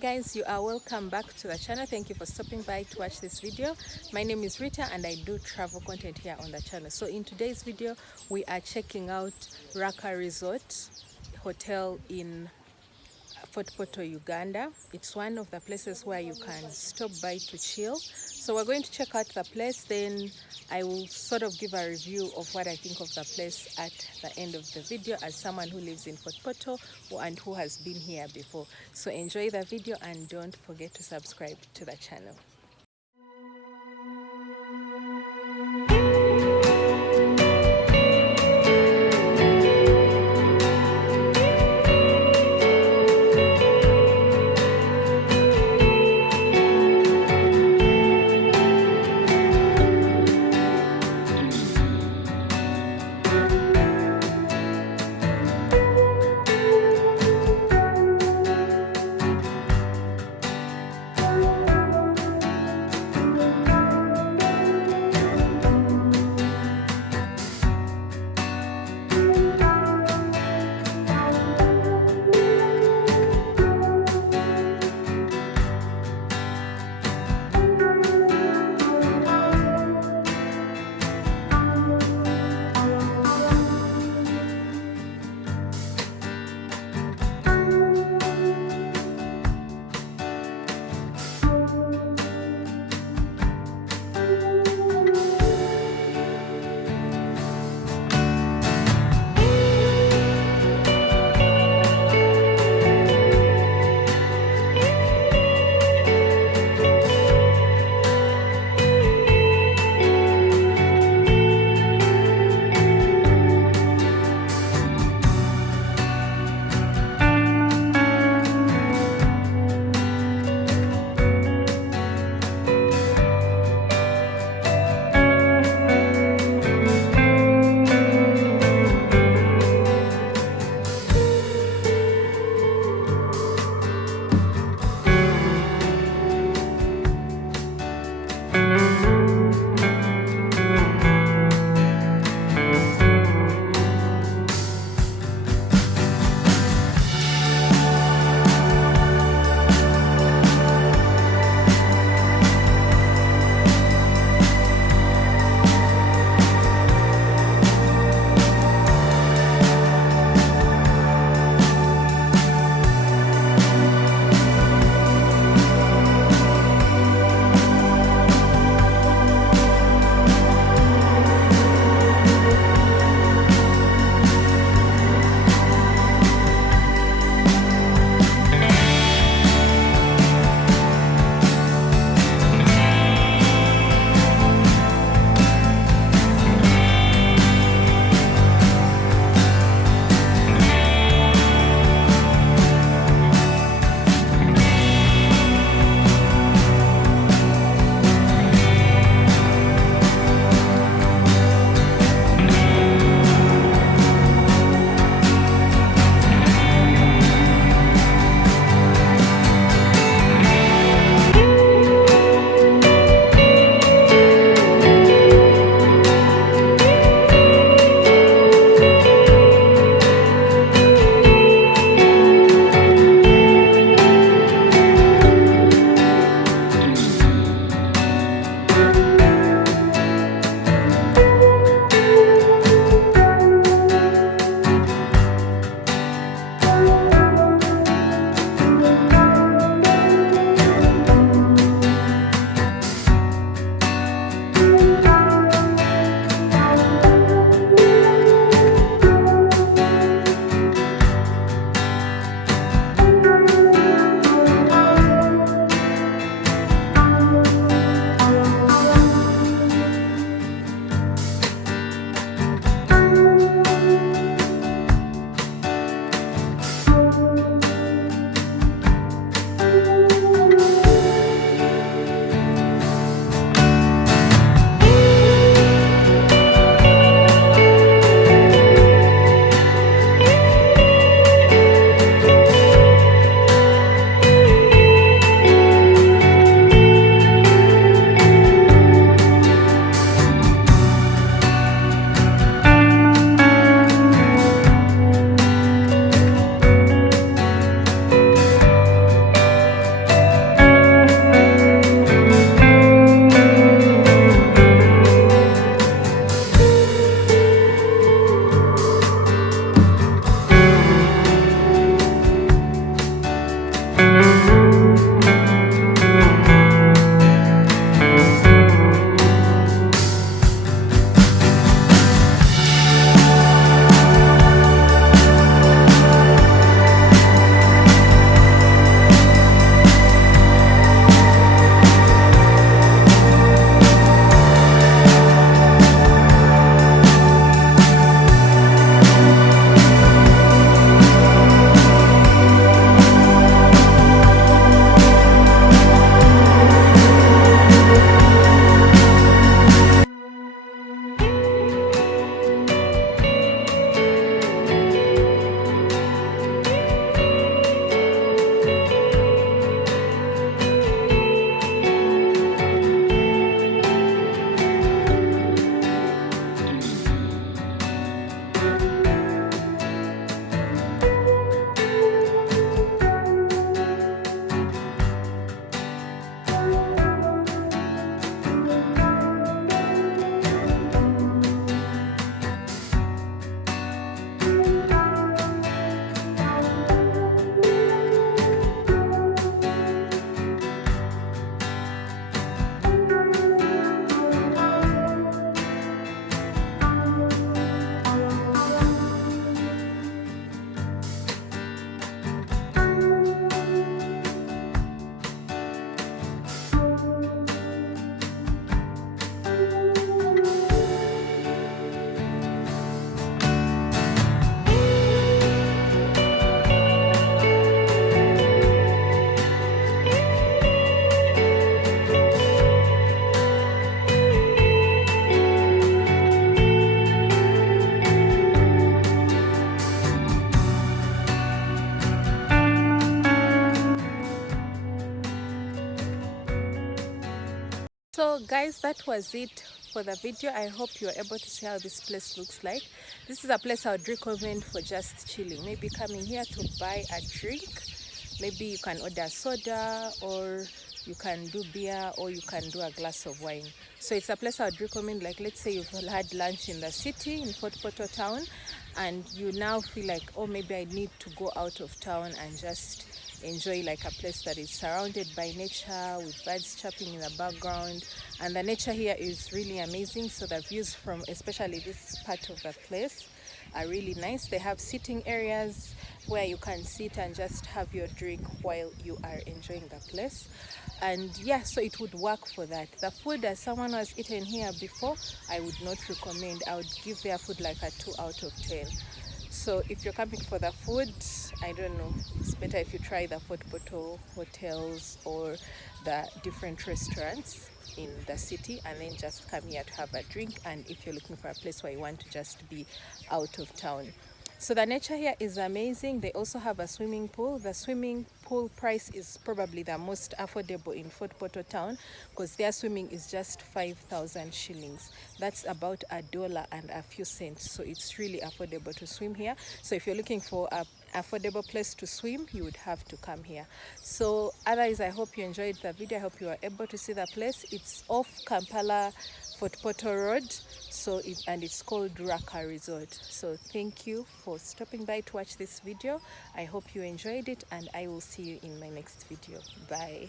Guys, you are welcome back to the channel. Thank you for stopping by to watch this video. My name is Rita and I do travel content here on the channel. So in today's video we are checking out Raka Resort Hotel in Fort Portal, Uganda. It's one of the places where you can stop by to chill. So we're going to check out the place, then I will sort of give a review of what I think of the place at the end of the video as someone who lives in Fort Portal and who has been here before. So enjoy the video and don't forget to subscribe to the channel. So guys, that was it for the video. I hope you're able to see how this place looks like. This is a place I would recommend for just chilling, maybe coming here to buy a drink. Maybe you can order soda, or you can do beer, or you can do a glass of wine. So it's a place I would recommend. Like, let's say you've had lunch in the city in Fort Portal town, and you now feel like, oh, maybe I need to go out of town and just enjoy like a place that is surrounded by nature with birds chirping in the background. And the nature here is really amazing, so the views from especially this part of the place are really nice. They have sitting areas where you can sit and just have your drink while you are enjoying the place. And yeah, so it would work for that. The food, as someone who has eaten here before, I would not recommend. I would give their food like a 2 out of 10. So if you're coming for the food, I don't know, it's better if you try the Fort Portal hotels or the different restaurants in the city, and then just come here to have a drink. And if you're looking for a place where you want to just be out of town, so the nature here is amazing. They also have a swimming pool. The swimming pool price is probably the most affordable in Fort Portal town, because their swimming is just 5,000 shillings. That's about $1 and a few cents. So it's really affordable to swim here. So if you're looking for a affordable place to swim, you would have to come here. So otherwise, I hope you enjoyed the video. I hope you are able to see the place. It's off Kampala Fort Portal Road, so and it's called Raka Resort. So thank you for stopping by to watch this video. I hope you enjoyed it, and I will see you in my next video. Bye.